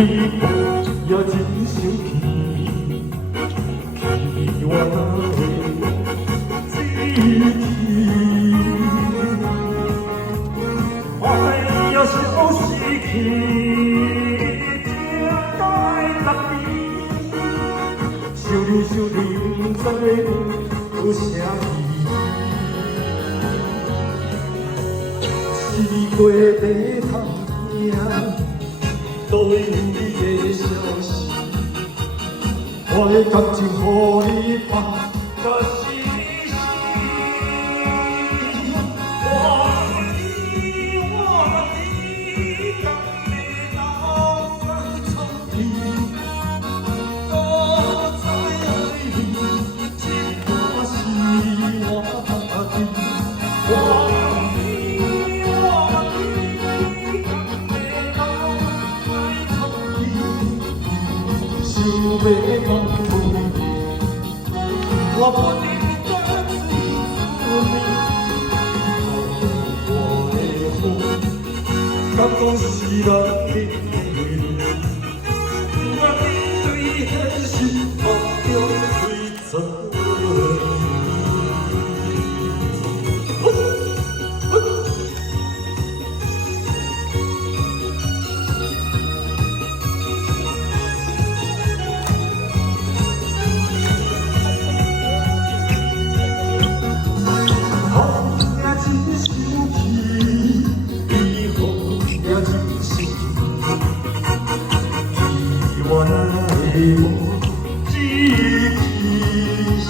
也真想去，去我的志气。我也想失去，才该落地。想你想你，不知有啥意义。四季地通行。都有你的消息，我的感情予你放到心死。我问你，敢会当作错意？都知爱你，这段是我的。我想要忘记，我不能再自命。我的好，敢讲是人的我面对现实，目中最真。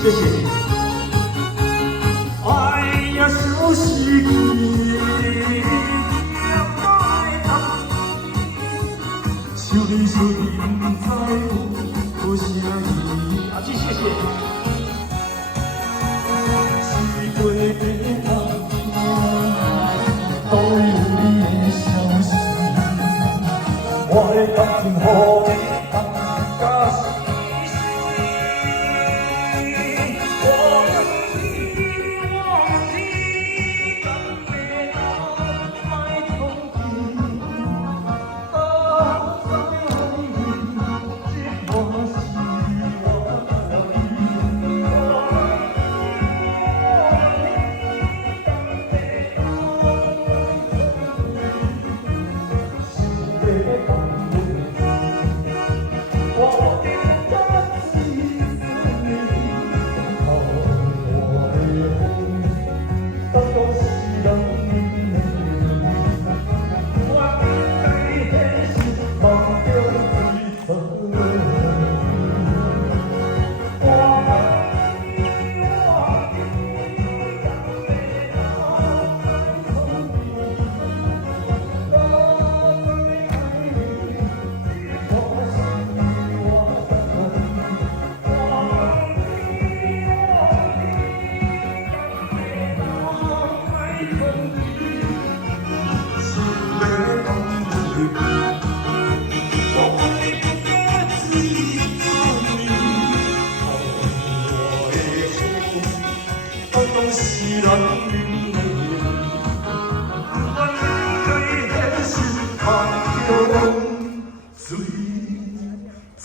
谢谢。爱也消失去，想你想你，不知有啥意义。阿姊，谢谢。四季地通都有你的消息，我的感情予你放假死。是人的，我对现实看着最真。